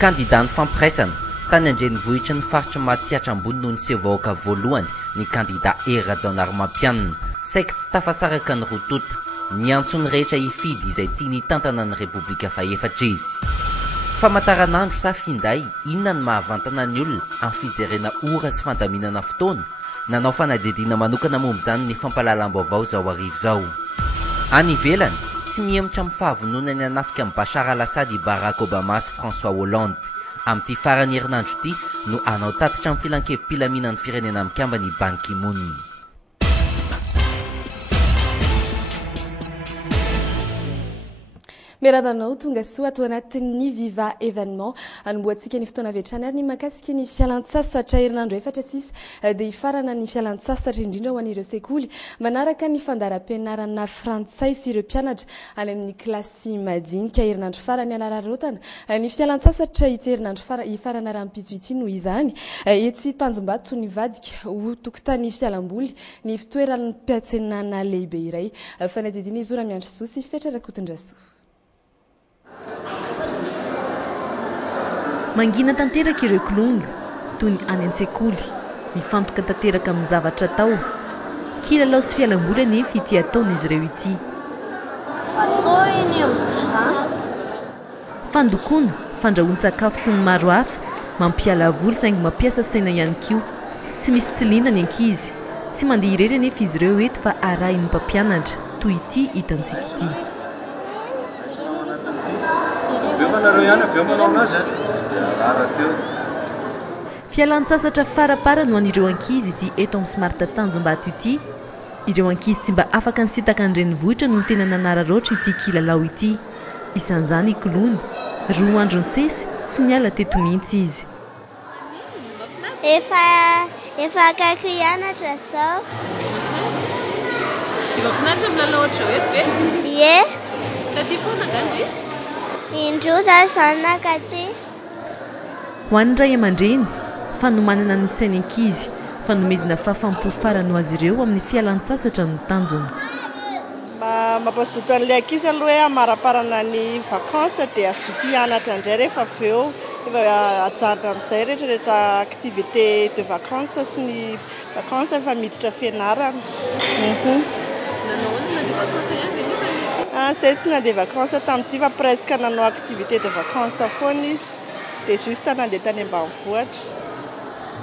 Candidat ny fampiresana tany andrenivohitra ny faritry Matsiatra ambony noho ny sevahoaka voalohany ny candidat Hery Rajaonarimampianina saika tsy tafasaraka ny rotota ny antsony rehetra hifidy izay tiany hitantana ny Repoblika faefatra izy. Famataranandro sa finday inona ny mahavantana ny olona amin'ny fijerena ora sy fandaminana fotoana nanao fanadihadiana manokana momba izany ny fampalalam-baovao zao arivo zao. Any ivelany tsy mihemotra amin'ny fahavononany hanafika amin'ny Bachar al-Assad i Barack Obama sy François Hollande. Amin'ity farany herinandro ity no anao tatitra amin'ny filankevi-pilaminan'ny firenena mikambana i Ban Ki-moon. Merabanao tonga soa ato anatin'ny Viva événement anomboantsika ny fotoana avy hatrany ary ny mahakasika ny fialan-tsasatra herinandro efatra sisa dia hifarana ny fialan-tsasatra indrindra ho an'ireo sekoly manaraka ny fandaharam-pianarana frantsay sy ireo mpianatra any amin'ny kilasy madinika herinandro farany anararotana. Ny fialan-tsasatra ity herinandro hifarana rahampitso ity noho izany etsy Tanjombato ny vadika ho tokotany fialamboly ny fitoeran'ny mpiantsenana lehibe iray. Fanadidina izora miandry sosy fetra rakotondraso. Mangina tanteraka ireo kolonga toy ny any an-tsekoly mifantoka tanteraka amin'ny zavatra atao kilalao sy fialamboly anefa ity ataon'izy ireo ity. Fandokoana, fandrahoan-tsakafo sy ny maro hafa mampiala voly saingy mampiasa saina ihany koa. Tsy misy tsiliana ny ankizy, tsy mandeha irery anefa izy ireo eto fa arahin'ny mpampianatra toy ity hitantsika ity. Fialan-tsasatra farapara no an'ireo ankizy ity eto amin'ny Smarta Tanjombato ity. Ireo ankizy tsy mba afaka nisitaka an-drenivohitra no tena nanararoatra ity kilalao ity. Isan'izany kolony, roa andro ny sesy tsy niala teto mihitsy izy. Efa akaiky hianatra zao. Mahafinaritra milalao ohatra hoe ve? Ie. Taty foana angandry? Indroa zany nakaty. Ho an'ny ray aman-dreny fanomanana ny sainy ankizy fanomezana fahafaham-po farany ho azy ireo amin'ny fialan-tsasatra no tanjona. Mampazoto an'ilay ankizy aloha hoe amaraparana ny vakansa dia azoto hianatra indray rehefa avy eo efa ajanona amin'izay rehetrarehetra activité de vacances sy ny vacances efa miditra fianarana. Izay tsy nandeha vacances tamin'ity fa presque nanao activité de vacances foana izy dia juste nandeha tany ambanivohitra.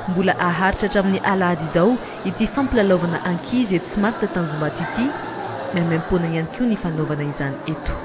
Mbola aharitra hatramin'ny alahady izao ity fampilalaovana ankizy eto Smarta Tanjombato ity, memem-pona ihany koa ny fanaovana izany eto.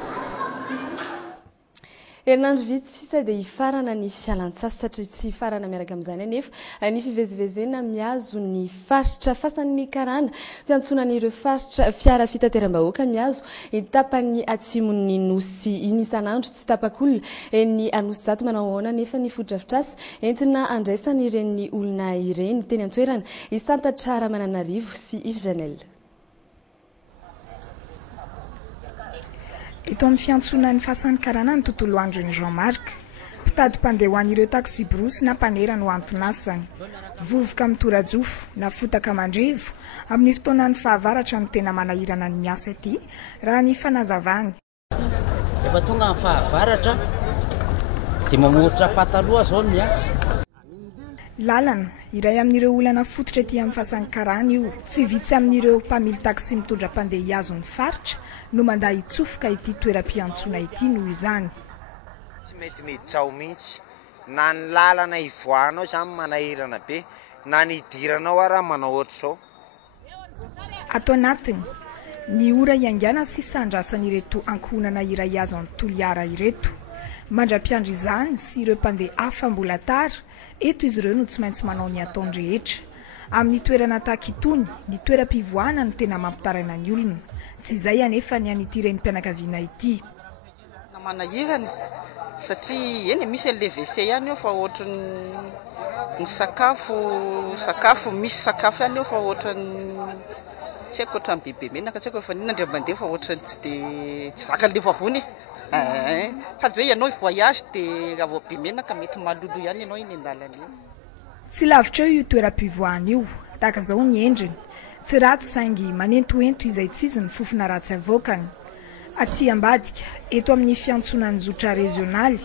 Herinandro vitsy sisa dia hifarana ny fialan-tsasatra sy hifarana miaraka amin'izany anefa ny fivezivezena miazo ny faritra fasan'ny karana fiantsonan'ireo faritra fiara fitateram-bahoaka miazo tapany atsimon'ny nosy inisan'andro tsy tapakolona ny anosy zato manao ahoana nefa ny fodrafitrasa entina andraisany ireny olona ireny teny an-toerana isantatra Ramananarivo sy Yves Janel. Eto amin'ny fiantsonan'ny fasan'ny karana ny tontolo andron'ny Jean-Marc mpitady mpandeha ho an'ireo taxi brosy na mpanera no antonasany vovoka amin'ny torajofo na fotaka mandrevo amin'ny fotoanan'ny fahavaratra no tena manahirana ny miasa ity raha ny fanazavany. Efa tonga amin'ny fahavaratra dia mamoritra pataloha zao ny miasa. Lalana iray amin'ireo olana fototra ety amin'ny fasan'ny karana io tsy vitsy amin'ireo mpamily taxi mitondra mpandeha hiazo ny faritra no mandaha hitsofoka ity toeram-piantsona ity noho izany. Tsy mety miditra ao mihitsy na ny lalana ivoahanao izany manahirana be na ny idiranao ara manao ohatra izao. Ato anatiny ny ora iangana sy sandrasan'ireto ankohonana iray azo amin'ny toliara ireto mandra-piandry izany sy ireo mpandeha hafa mbola tara eto izy ireo no tsy maintsy manao ny ataony rehetra amin'ny toerana tahaka itony ny toeram-pivoahana no tena mampitaraina ny olona tsy izay anefa ny an'ity renim-pianakaviana ity. Manahirana satria eny misy an'ilay WC ihany eo fa ohatra ny sakafo misy sakafo ihany eo fa ohatra ny tsy haiko ohatra ny bebe menaka tsy haiko efa ninandray mandeha fa ohatra ny tsy zaka an'ilay vavony sady hoe ianao voyage dia raha vao be menaka mety malolo ihany ianao iny an-dalana iny. Tsy lavitra io toeram-pivoahana io tahaka izao ny endriny tsy ratsy saingy manentoento izay tsy izy ny fofona ratsy avoakany. Aty ambadika eto amin'ny fiantsonan'ny zotra rezionaly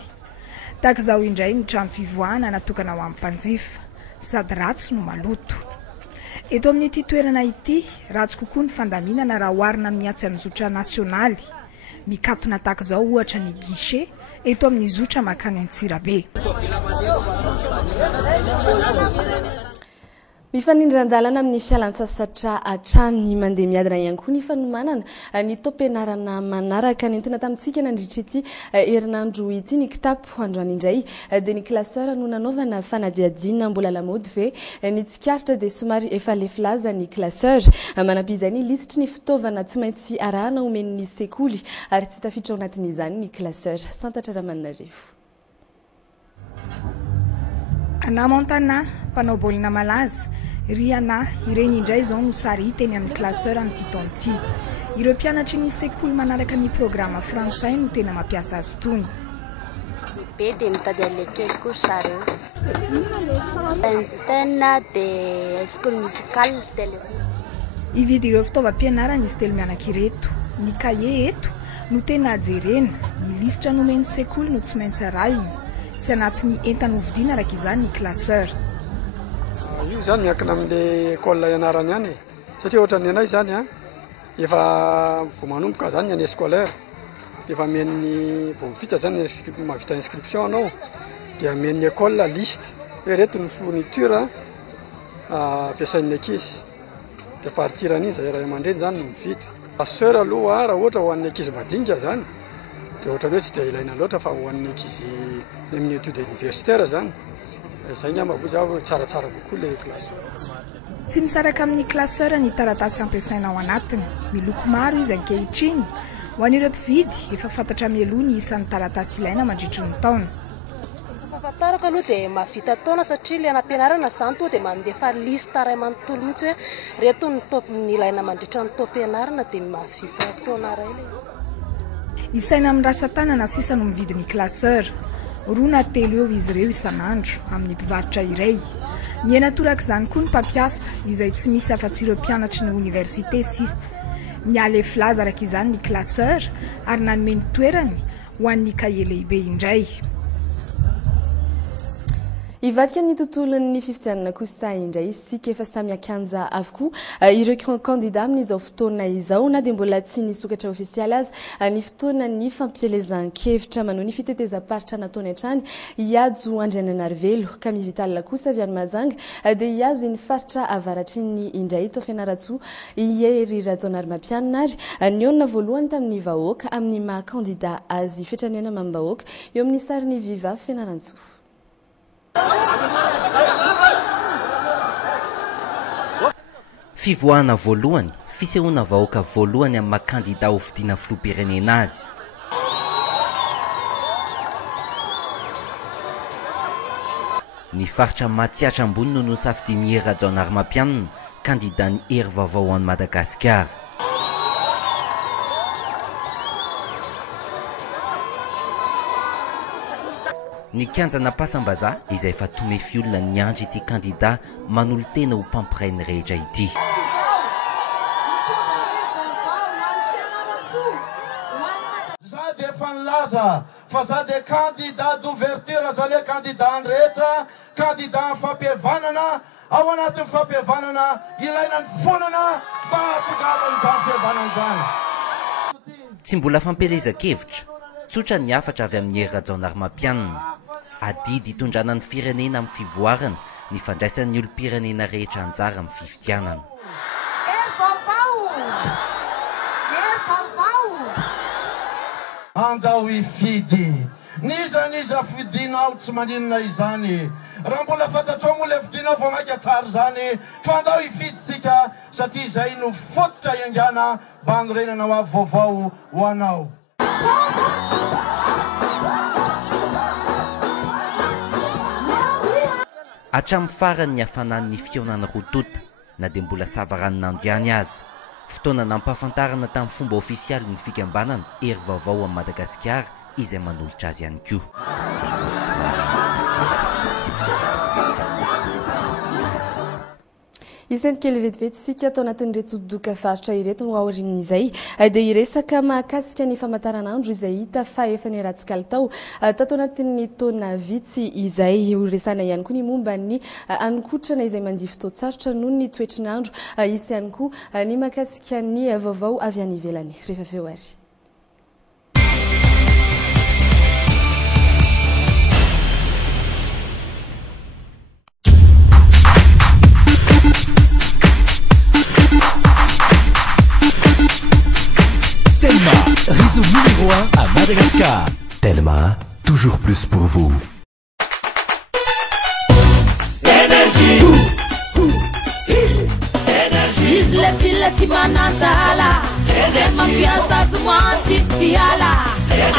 tahaka izao indray ny trano fivoahana natokana ho amin'ny mpanjifa sady ratsy no maloto eto amin'ity toerana ity ratsy kokoa ny fandaminana raha oharina amin'ny atsy amin'ny zotra nasionaly mikatona tahaka izao ohatra ny guichet eto amin'ny zotra makany Antsirabe. Mifanindran-dalana amin'ny fialan-tsasatra hatrany mandeha miadana ihany koa ny fanomanana ny taom-pianarana manaraka nentina tamintsika nandritra ity herinandro ity ny kitapo androany indray dia ny klaseur no nanaovana fanadiadiana mbola lamody ve ny tsikaritra dia somary efa lefilaza ny klaseur manampy izay ny lisitry ny fitaovana tsy maintsy arahana omen'ny sekoly ary tsy tafiditra ao anatin'izany ny klaseur santatra Ramanarivô. Anamontana mpanao baolina malaza Riana ireny indray izao no sary hita eny amin'ny klaseur amin'ity taona ity. Ireo mpianatry ny sekoly manaraka ny programa frantsay no tena mampiasa azy itony. Be dia mitady alekely koa zareo. Antenne de école musicale tele. Hividy ireo fitaovam-pianarana izy telo mianaka ireto. Ny kahie eto no tena ajerena, ny lisitra nomeny sekoly no tsy maintsy arahina. Tsy anatin'ny entana hovidiana araka izany ny klaseur. Io zany miankina amin'ilay école ianarana ihany satria ohatra ny anay zany efa vao manomboka zany ny année scolaire efa amen'ny vao vita zany mahavita inscription anao dia amen'ny école liste hoe reto ny fourniture ampiasain'ny ankizy dia partir an'iny zay ray aman-dreny zany no mividy. Klaseur aloha raha ohatra ho an'ny ankizy madinika zany dia ohatra hoe tsy dia ilaina loatra fa ho an'ny ankizy amin'ny étude universitaire zany. Zay ny amavoza tsaratsara kokoa ilay klaseur. Tsy misaraka amin'ny klaseur ny taratasy ampiasaina ao anatiny. Miloko maro izy ankehitriny. Ho an'ireo mpividy efa fantatra mialoha ny isan'ny taratasy ilaina mandritra ny taona. Fahafantarako aloha dia mahavita taona satria ilay anam-pianarana izany toa dia mandefa lista ray manontolo mihitsy hoe reto ny ny ilaina mandritra ny taom-pianarana dia mahavita taona ray ilay. Isaina amin'ny rasa-tanana sisa no mividy ny klaseur. Roa na telo eo izy ireo isan'andro amin'ny mpivarotra iray. Miaina toraka izany koa ny mpampiasa izay tsy misy afa-tsy ireo mpianatry ny université sista. Miala filaza araka izany ny klaseur ary nanome ny toerany ho an'ny kahie lehibe indray. Ivadika amin'ny tontolon'ny fifidianana kosa indray isika efa samy akanja avokoa ireo candidat amin'izao fotoana izao na dia mbola tsy nisokatra ofisialy azy ny fotoana ny fampielezan-kevitra manao ny fitetezam-paritra nataony hatrany hiajo Andriananarivelo ka Vital kosa avy any Mahajanga dia hiazo ny faritra avaratry ny indray tao Fianaratsoa Iery Rajaonarimampianina ary ny onona voalohany tamin'ny vahoaka amin'ny maha candidat azy fitraniana amam-bahoaka eo amin'ny sariny Viva Fianarantsoa. Fivoahana voalohany, fisehoana vahoaka voalohany amin'ny maha candidat ho fidiana filoham-pirenena azy. Ny faritra Matsiatra ambony no nosafidian'i Iery Rajaonarimampianina, candidat ny hery vaovao an'i Madagasikara. Ny kianjana Pasambaza izay efa tome fiolona ny andry ity candidat manolo tena ho mpampirainy rehetra ity. Za dia efa nilaza fa za dia candidat d'ouverture zany hoe candidat rehetra, candidat fampihavanana ao anatin'ny fampihavanana ilaina ny fonana mba hatongava n'izany fihavanana izany. Tsy mbola fampielezan-kevitra, tsotra ny hafatra avy amin'ny Iery Rajaonarimampianina. Adidy hitondrana ny firenena amin'ny fivoarana ny fandraisan'ny olom-pirenena rehetra anjara amin'ny fifidianana. Andao hifidy, niza fidinao tsy maninona izany. Raha mbola fantatrao moa ilay fidinao vao maika tsara zany, fa andao hifidysika satria izay no fototra iangana mba hanorenana ho avy vaovao ho anao. Hatramin'ny farany ny hafanan'ny fionana rotota na dia mbola savaranon'andro ihany azy. Fotoana nampahafantarana tamin'ny fomba ofisialy ny fikambanana hery vaovao amin'ny Madagasikara izay manolotra azy ihany koa. Isan'ny kely vetivety sika atao anatin'ireto doka faritra ireto aorian'izay dia iresaka mahakasika ny famantaranandro izay hita fa efa niaratsykalitao tato anatin'ny taona vitsy izay resana ihany koa ny momba ny anikotrana izay manjifa fotoan-tsarotra noho ny toetrin'andro isy ihany koa ny mahakasika ny vaovao avy any ivelany rehefa feo ary. Réseau numéro 1 à Madagascar. Telma, toujours plus pour vous. Énergie. Isle pile timanatala. Sema piasa zumati stiala.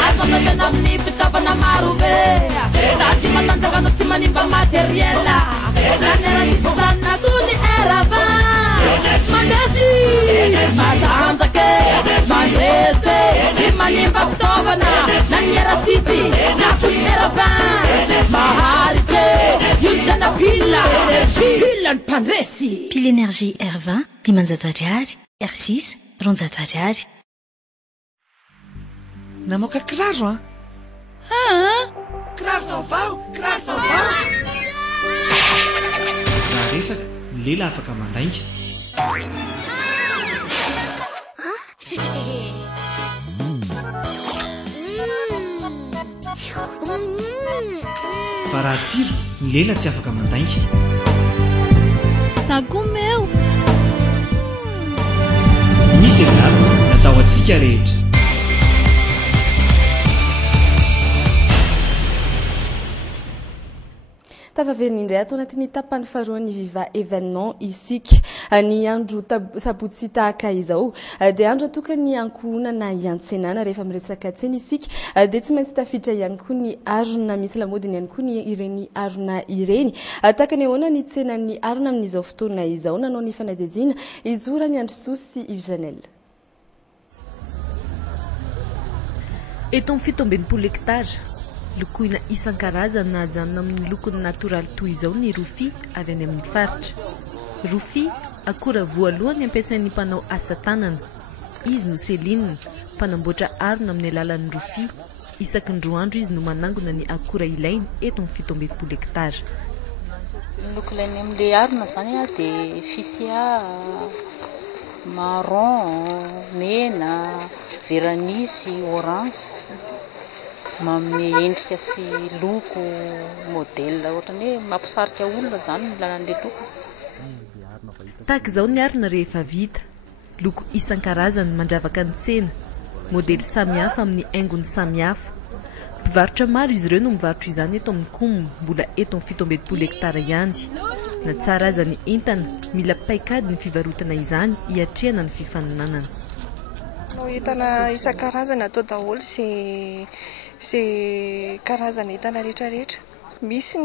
Asoma sena mni pitapa na marube. Sati matanta kano timani ba materiela. Lanera sisana kuni eraba. Mandesi. Matanza ke. Mandese. Timani ba kutovana. Nanyera sisi. Nakuni eraba. Mahalite. Yultana pila. Pila pandresi. Pile énergie R20. Dimanzato ariary. R6. Ronjato ariary. Namoaka kiraro a? Kiraro vaovao, kiraro vaovao. Raha resaka, ny lela afaka mandainga. Fa raha tsiro, ny lela tsy afaka mandainga. Sagomeo. Misy angalo natao antsika rehetra. Tafaverindray atao anatin'ny tapany faharoan'ny Viva événement isika ny andro sabotsy tahaka izao dia andro atokany ankohonana iantsenana rehefa miresaka tsena isika dia tsy maintsy tafiditra ihany koa ny arona misy lamodiny ihany koa ny ireny arona ireny tahaka ny ahoana ny tsenan'ny arona amin'izao fotoana izao nanao ny fanadihadiana Izora Miandrosoa sy Yves Janel. Eto amin'ny fito ambin'ny polo hektara lokoina isan-karazany na hajanona amin'ny lokony natoraly toy izao ny rofia avy any amin'ny faritra. Rofia akora voalohany ampiasain'ny mpanao asa tanana. Izy no Céline, mpanamboatra arona amin'ny alalan'ny rofia. Isaky ny roa andro izy no manangona ny akora ilainy eto amin'ny fito ambin'ny polo hektara. Ny loko ilainy amin'ilay arona zany dia fisia, marron, mena, véranisy, orange. Manome endrika sy loko modèle ohatran'ny hoe mampisarika olona zany ny lalan'ilay loko. Tahaka izao ny arona rehefa vita, loko isan-karazany mandravaka ny tsena, modèle samihafa amin'ny haingony samihafa. Mpivarotra maro izy ireo no mivarotra izany eto amin'ny komo mbola eto amin'ny fito ambin'ny polo hektara ihany. Na tsara aza ny entana, mila paikady ny fivarotana izany hiatrehana ny fifaninanana. Entana isan-karazany atao daholo se karazana entana rehetrarehetra. Misy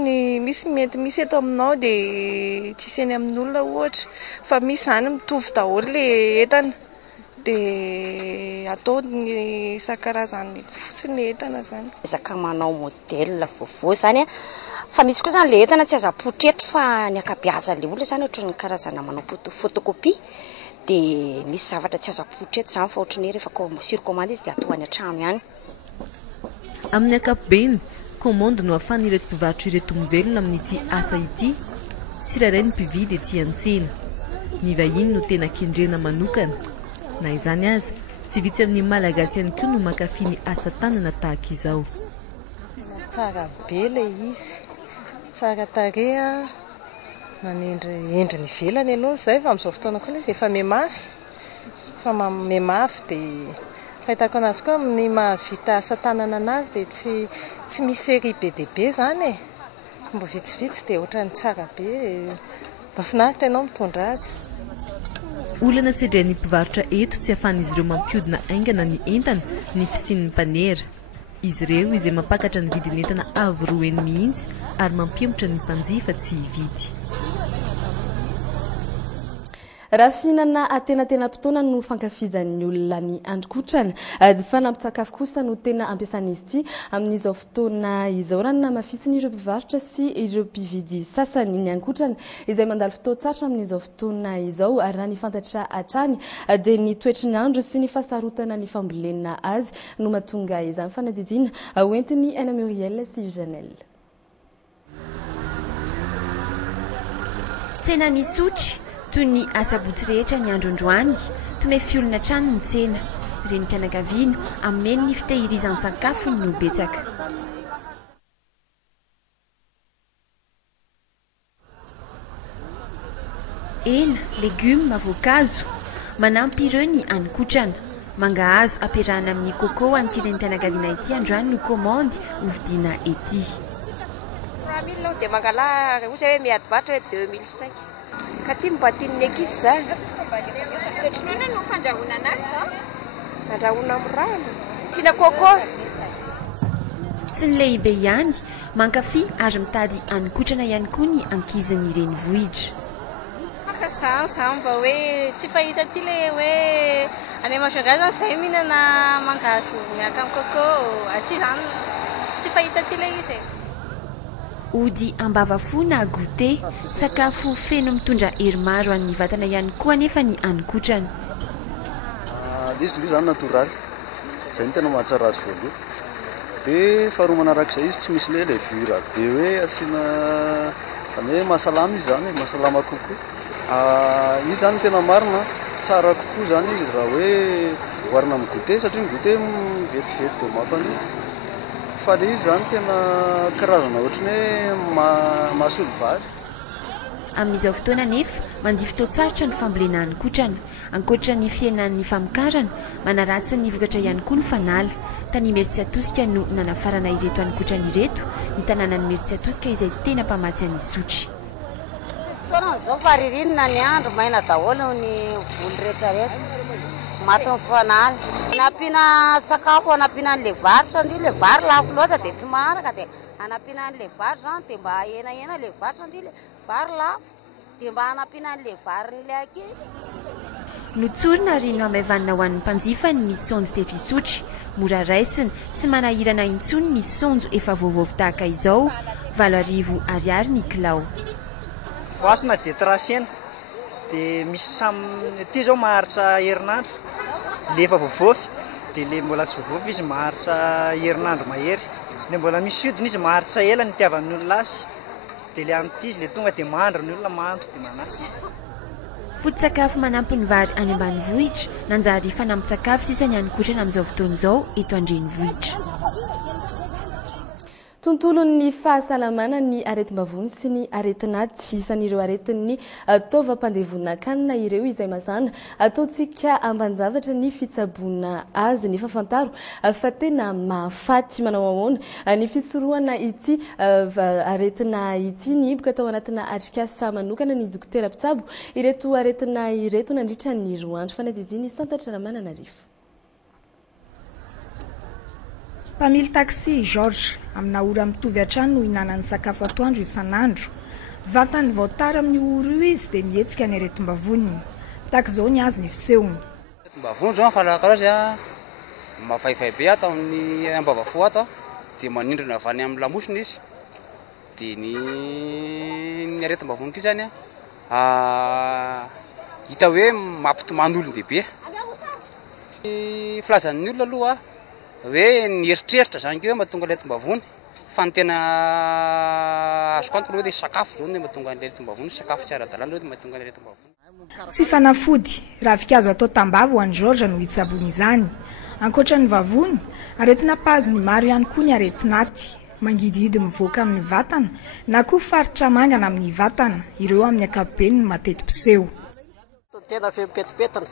mety misy eto aminao dia tsisy eny amin'olona ohatra fa misy zany mitovy daholo le entana dia atao ny isan-karazany fotsiny entana zany. Ezaka manao modèle vaovao zany fa misy koa zany le entana tsy aza potreto fa ny akabeazan'le olona zany ohatran'ny karazana manao photocopie dia misy zavatra tsy aza potreto zany fa ohatran'ny rehefa surcommande izy dia atao any an-trano ihany. Amin'ny ankapobeny, komandy no ahafahan'ireto mpivarotra ireto mivelona amin'ity asa ity, tsirairay ny mpividy ety an-tsena. Ny vahiny no tena kendrena manokana. Na izany aza, tsy vitsy amin'ny malagasy ihany koa no mankafy ny asa tanana tahaka izao. Tsara be ilay izy, tsara tareha, endriny velany aloha zay fa amin'izao fotoana koa izy efa memafy, fa memafy dia fahitako anazy koa amin'ny mahavita asa tanana anazy dia tsy misy série be dia be zany e. Mbo vitsivitsy dia ohatran'ny tsara be, mahafinaritra ianao mitondra azy. Olana sedrain'ny mpivarotra eto tsy ahafahan'izy ireo mampiodina aingana ny entana ny fisian'ny mpanera. Izy ireo izay mampakatra ny vidin'entana avo roa eny mihitsy ary mampihemotra ny mpanjifa tsy hividy. raha fihinana atenatena-potoana no fankafizan'ny olona ny androkotrana fanampitsakafo kosa no tena ampiasan'izy ity amin'izao fotoana izao raha namafisiny ireo mpivarotra sy ireo mpividy sasany ny ankotrana izay mandalo fotoatsatra amin'izao fotoana izao ary raha ny fantatra hatrany dia ny toetry ny andro sy ny fahasarotana ny fambolena azy no mahatonga izany fanadidina hoentiny Anna Muriel sy Janel. Tsena ny sotry toy ny asabotsy rehetra ny androandroany tome fiolona trano ny tsena reny mpianakaviana ameny ny fitehirizany sakafo ny betsaka. Ena, legioma, voankazo manampy ireo ny anikotrana. Mangahazo ampiarahana amin'ny coco antsireny mpianakaviana ety androany no komandy hovidiana ety. 3000 dia mangala ohatra hoe miady vatra hoe 2005 ka ty mbatin'ny ankizy zany. Ohatrinoana no fandrahoana anazy zao? Fandrahoana amin'ny rano. Tsina coco. Tsy ny lehibe ihany mankafy ary mitady anikotrana ihany koa ny ankiziny ireny vohitra. Zany mba hoe tsy fahita ty le hoe any Masongazy zay mihinana mangahazo miaraka amin'ny coco aty zany tsy fahita ty le izy. Ody ambavafo na goûter sakafo feno mitondra hery maro amin'ny vatana ihany koa nefa ny anikotrana. Izy zany natoraly zay ny tena mahatsara azy voaloha. Dia faharoa manarak'izay izy tsy misy le levure be hoe asiana zany hoe mahasalama izy zany mahasalama kokoa. Izy zany tena marina tsara kokoa zany izy raha hoe oharina amin'ny goûter satria ny goûter vetivety dia mampany. Fa le izy zany tena karazana ohatrany hoe mahasolo vary. Amin'izao fotoana nefa mandihy fotoatsarotra ny fambolena anikotrana. Ankoatra ny fiainan'ny famokarana manaratsy ny vokatra ihany koa ny fanala. Tany Mertsiatosika no nanafarana ireto anikotrana ireto ny tanànan'ny Mertsiatosika izay tena mpamatsy any sotry. Fotoana zao faririnina ny andro maina daholo ny voly rehetrarehetra maty ny fanala. Anampiana sakafo anampiana an'le vary satria le vary lafo loatra dia tsy maharaka dia anampiana an'le vary zany dia mba henahena le vary satria le vary lafo dia mba anampiana an'le vary n'le ankizy. Notsorina ary no amaivana ho an'ny mpanjifa ny sonjo tefisotra mora raisiny tsy manahirana intsony ny sonjo efa voavovo tahaka izao 7 ariary ny kilao. Voasina dia trasena dia misy samy ty zao maharitra herinandro le efa voavovy dia le mbola tsy voavovy izy maharitra herinandro mahery. Le mbola misy hodiny izy maharitra ela ny tiavan'ny olona azy dia le amin'ity izy le tonga dia mandro ny olona mahandro dia manasy. Foto-tsakafo manampy ny vary any ambanivohitra nanjary fanampin-tsakafo sisa ny anikotrana amin'izao fotoana izao eto andrenivohitra. Tontolon'ny fahasalamana ny aretim-bavony sy ny aretina tsy isan'ireo aretin'ny taovam-pandevona-kanina ireo izay mazana ataontsika ambanjavatra ny fitsaboana azy nefa fantaro fa tena mahafaty manao ahoana ny fisorohana ity aretina ity ny iboka atao anatina atrikasa manokana ny dokotera mpitsabo ireto aretina ireto nandritra ny roandro fanadidiny santatra ramana narifo. Mpamily taxi George amina ora mitovy hatrany no hinanany sakafo atoandro isan'andro. Vatany voatara amin'ny oro io izy dia mihetsika ny aretim-bavoniny. Tahaka izao ny azy ny fisehony. Aretim-bavony zao falakalazy mafaifay be ato amin'ny ambavafo ato dia manindrona avy any amin'ny lamosina izy. Dia ny aretim-bavony koa zany hita hoe mampitomany olon-dehibe. Filazan'ny olona aloha hoe ny eritreritra zany keo mahatonga aretim-bavony fa ny tena azoko antoka hoe sakafo zao no mahatonga aretim-bavony, sakafo tsy ara-dalàna zao no mahatonga aretim-bavony. Tsy fanafody ravikazo atao tambavy ho an'i George no hitsabony izany. Ankoatra ny vavony, aretina pazony maro ihany koa ny aretinaty. Mangidihidy mivoaka amin'ny vatana na koa faritra mangana amin'ny vatana, ireo amin'ny ankapobeny no mateti-piseho. Tena fehim-petipetana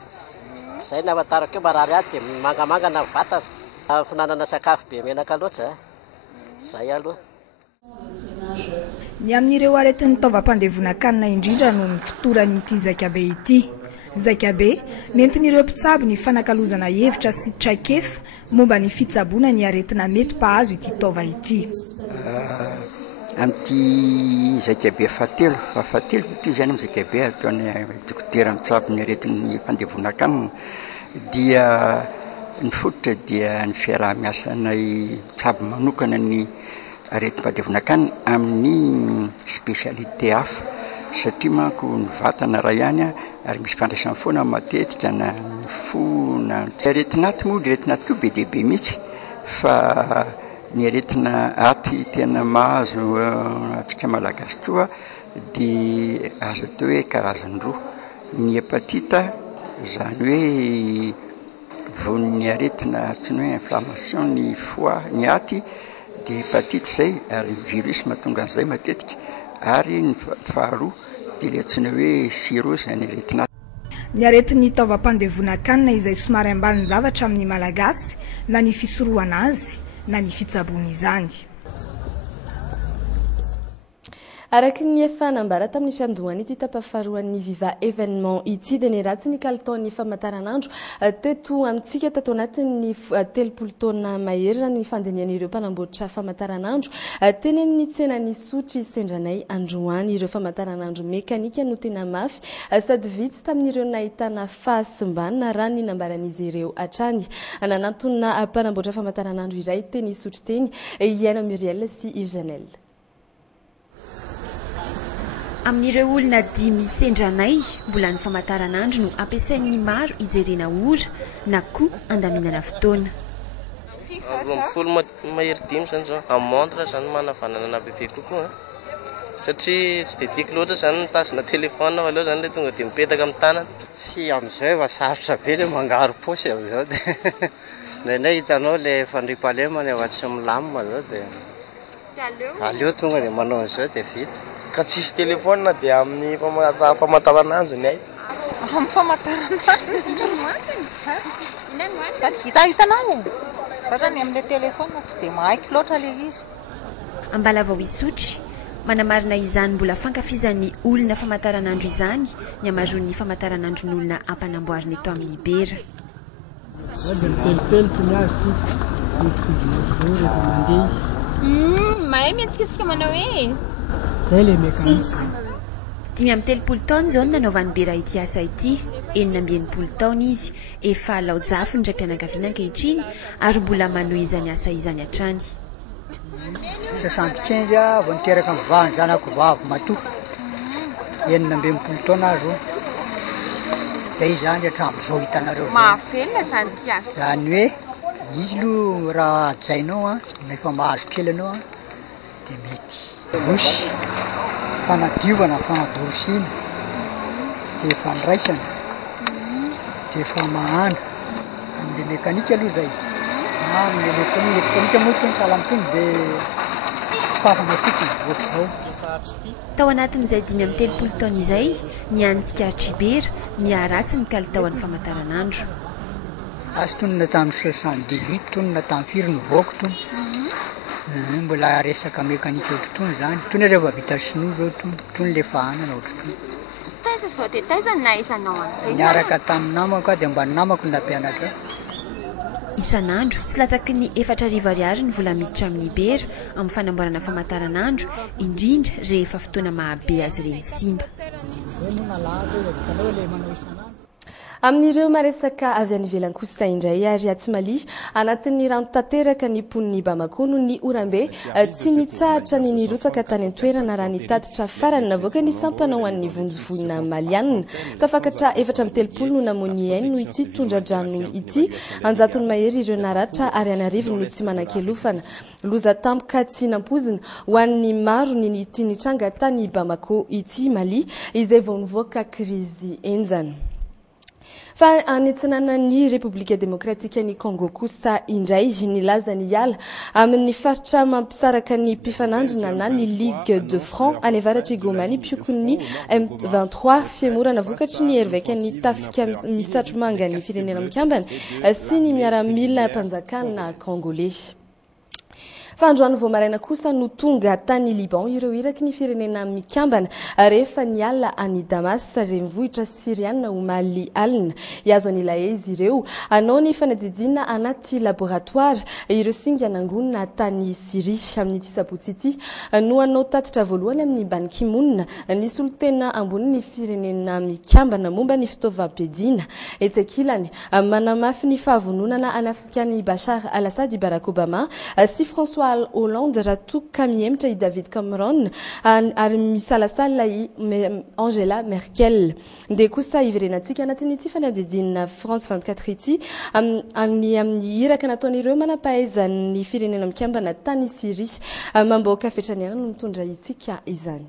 izay ny avatarako marary aty dia mangamangana vatana. Finanana sakafo be menaka loatra zay aloha. Ny amin'ireo aretin'ny taovam-pandevona-kanina indrindra no ny fitoran'ity Zakabe ity. Zakabe nentin'ireo mpitsabo ny fanakalozana hevitra sy traikefa momba ny fitsaboana ny aretina mety pahazo ity taova ity. amin'ity zakabe fahatelo ty zany amin'ny zakabe ataony dokotera mitsabo ny aretin'ny fandevonan-kanina dia ny fototra dia ny fiaraha-miasanay mitsabo manokana ny aretim-pandevonan-kanina amin'ny spesialite hafa satria manko ny vatana raha ihany ary misy fandraisany foana matetika na ny fo na tsy aretinaty moa ny aretinaty koa be deaibe mihitsy fa ny aretina aty tena mahazo atsika malagasy koa dia azo atao hoe karazany roa ny hepatita zany hoe von'ny aretina tsy ny hoe inflammation ny foie ny aty dia hepatite zay ary virus mahatonga an'izay matetika ary ny faharoa dia le antsona hoe cirrhose ny aretina ny aretin'ny taovam-pandevonan-kanina izay somary ambaniny zavatra amin'ny malagasy na ny fisorohana azy na ny fitsaboana izany araky ny efa nambara tamin'ny fiandohany ity tapafaroan'ny viva événement ity dia ny ratsy ny kalitaon'ny famataranandro teto amintsika tato anatin'ny 30 taona maherina ny fandinian'ireo mpanamboatra famataranandro teny amin'ny tsenany sotry sendranay androany ireo famataranandro mekanika no tena mafy sady vitsy tamin'ireo nahitana fahasimbana raha ny nambaran'izy ireo hatrany nanantona mpanamboatra famataranandro iray teny sotry teny Iana Muriel sy Ivanel. Amin'ireo olona 10 sendranay mbola ny famataranandro no ampiasain'ny maro ijerena ora na koa andaminana fotoana. Folo mahery 10 zany zao amin'ny montre zany manavanana na bebe kokoa satria tsy dia tiako loatra zany mitazona telefona aloha zany le tonga dia mipetaka amin'ny tanana. Tsy amin'izao efa sarotra be le mangaro posy amin'izao dia ndraindray hitanao le fandriam-pahalemana efa tsy milamina zao dia aleo tonga dia manao an'izao dia vita. Ka tsisy telefona dia amin'ny famataranandro ny ay. Amin'ny famataranandro hitanao satria ny amin'ilay telefona tsy dia mahaiky loatra le izy. Ambalavao isotry manamarina izany mbola fankafizan'ny olona famataranandro izany ny amaroan'ny famataranandron'olona ampanamboarina eto amin'ny Ibera. Mahay mihetsiketsika manao hoe zay le mekanika. 5 taona zao nanaovany Bera ity asa ity, 9 taona izy, efa laojafy ny raim-pianakaviana ankehitriny ary mbola manohy izany asa izany hatrany. 75 vao niteraka amin'ny vahany zanako vavy matoa 19 taona azo zay zany hatramin'izao hitanareo mahavelona zany piasa zany hoe izy lo raha ajainao nefa mahazo kely anao dia mety rosy fanadiovana fanaborosina dia fandraisana dia famahana amin'ny mekanika aloha zay na amin'ny elektronika moa tony salamtony dia stafana fotsiny ohatr'izao. Tao anatin'izay 30 taona izay niantsika Ibera niaratsy ny kalitaon'ny famataranandro. Asy tonona tamin'ny 78 tonona tamin'ny firy nivoaka tony mbola resaka mekanika ohatr'itony zany tony rehefa vita sinoa zao tony le fahanana ohatr'itony. Taiza zao dia taiza naizanao amin'izay niaraka tamin'ny namako dia mba ny namako nampianatra. Isan'andro tsy latsaky ny 4,000 ariary ny vola miditra amin'ny Ibera amin'ny fanamboarana famataranandro indrindra rehefa fotoana mahabe azy ireny simba. Amin'ireo maresaka avy any ivelany kosa indray ary Atsimali anatin'ny rano tanteraka ny pon'ny Bamako no ny Orambe tsy nitsahatra ny nirotsaka tany an-toerana raha nitatitra farany navoaka ny sampana ho an'ny vonjovoina malianina tafakatra 430 no namoany ainy no ity tondra-drano ity anjatony mahery ireo naratra ary anarivo no tsy manan-kelofana loza tampoka tsy nampozina ho an'ny maro ny ity nitranga tany Bamako ity Mali izay vao nivoaka krizy enjana. Fa anetsanana ny Republika Demokratika ny Congo kosa indray nilaza ny ala amin'ny faritra mampisaraka ny mpifanandrina na ny Ligue de Front any avaratry Goma ny piokony M23 fiemorana vokatry ny herveka ny tafika misatro manga ny firenena mikambana sy ny miaramila mpanjakana Congolais. fa androany vao maraina kosa no tonga tany Liban ireo iraky ny firenena mikambana rehefa niala any Damas renivohitra Siriana ho Mali alina iazo an'ilay izy ireo anao ny fanadidina anaty laboratoire ireo singa nangonina tany Syrie amin'ity sabotsy ity no anao tatitra voalohany amin'ny Ban Ki-moon ny solotena ambony ny firenena mikambana momba ny fitaovam-piadina etsekilany manamafy ny fahavononana anafikan'i Bashar al-Assad Barack Obama sy François Hollande raha toka miemitra i David Cameron ary misalasala i Angela Merkel dia kosa iverenantsika anatin'ity fanadidina France 24 ity amin'ny iraka nataon'ireo manapahaizana ny firenena mikambana tany Syrie mamboaka fetraniana no mitondra itsika izany.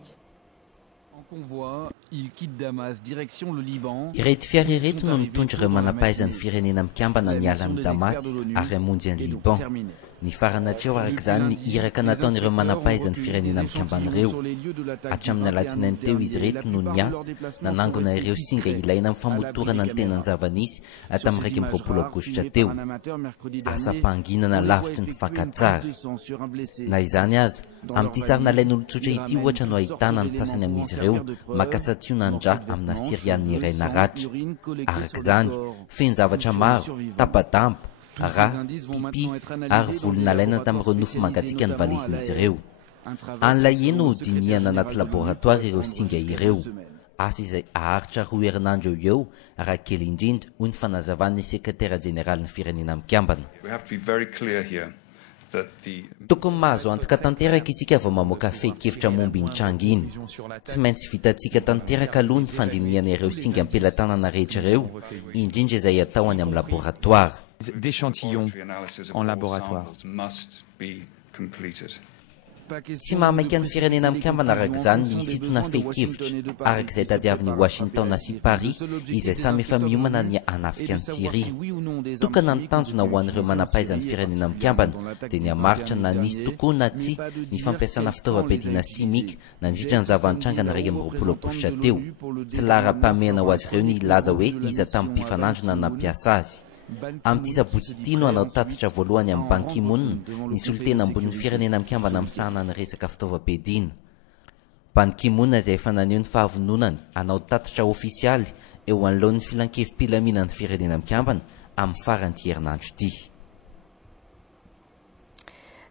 Ireto fiara ireto no mitondra ireo manapahaizan'ny firenena mikambana niala ny Damas ary hamonjy any Liban. Ny faranatreo arak'izany ny iraka nataon'ireo manapahaizan'ny firenena mikambana ireo. Hatramin'ny alatsinainy teo izy reto no niasa nanangona ireo singa ilaina amin'ny famotorana ny tenany zava-nisy tamin'ny 20 aogositra teo. Asa-panginana lavitry ny fankatsara. Na izany aza, amin'ity sarina lain'olon-tsotra ity ohatra no ahitana ny sasany amin'izy ireo makasatio nandra amina Sirian'ny iray naratra. Arak'izany, feno zavatra maro, tapa-dampa, ra, pipi ary volonalaina tamin'ireo nofo mangatsiaka ny valizin'izy ireo. An'ilay eno diniana anaty laboratoire ireo singa ireo. Asa izay aharitra 2 herinandro eo raha kely indrindra hoy ny fanazavan'ny sekretera jeneralin'ny firenena mikambana. Tokony mahazo antoka tanteraka isika vao mamoaka fehi-kevitra momba iny tranga iny. Tsy maintsy vitantsika tanteraka aloha ny fandinihana ireo singa ampelantanana rehetra ireo, indrindra izay atao any amin'ny laboratoire. D'échantillons en laboratoire. Tsy mahamaika ny firenena mikambana arak'izany ny isitona fehi-kevitra arak'izay tadiavin'i Washington sy Paris izay samy efa miomana ny hanafika ny Syrie. Tokana ny tanjona ho an'ireo manapahaizan'ny firenena mikambana dia ny hamaritra na nisy tokoa na tsy ny fampiasana fitaovam-piadina simika nandritra ny zava-nitranga 20 aogositra teo. Tsy lara-pahamehana ho azy ireo ny ilaza hoe iza tamin'ny mpifanandrona nampiasa azy. Amin'ity sabotsy ity no anao tatitra voalohany amin'ny Ban Ki-moon ny solotena ambonin'ny firenena mikambana amin'sahana ny resaka fitaovam-piadina. Ban Ki-moon izay efa naneho ny fahavononany anao tatitra ofisialy eo anoloan'ny filan-kevim-pilaminan'ny firenena mikambana amin'ny faran'ity herinandro ity.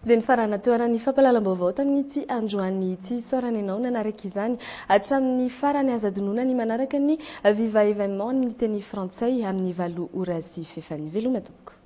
Dia ny farana teo anany fampalalam-baovao tamin'ity androany ity saorana ianao nanaraka izany hatramin'ny farany azadinona ny manaraka ny Viva Événement ny teny frantsay amin'ny 8 ora sy fefany veloma tompoko.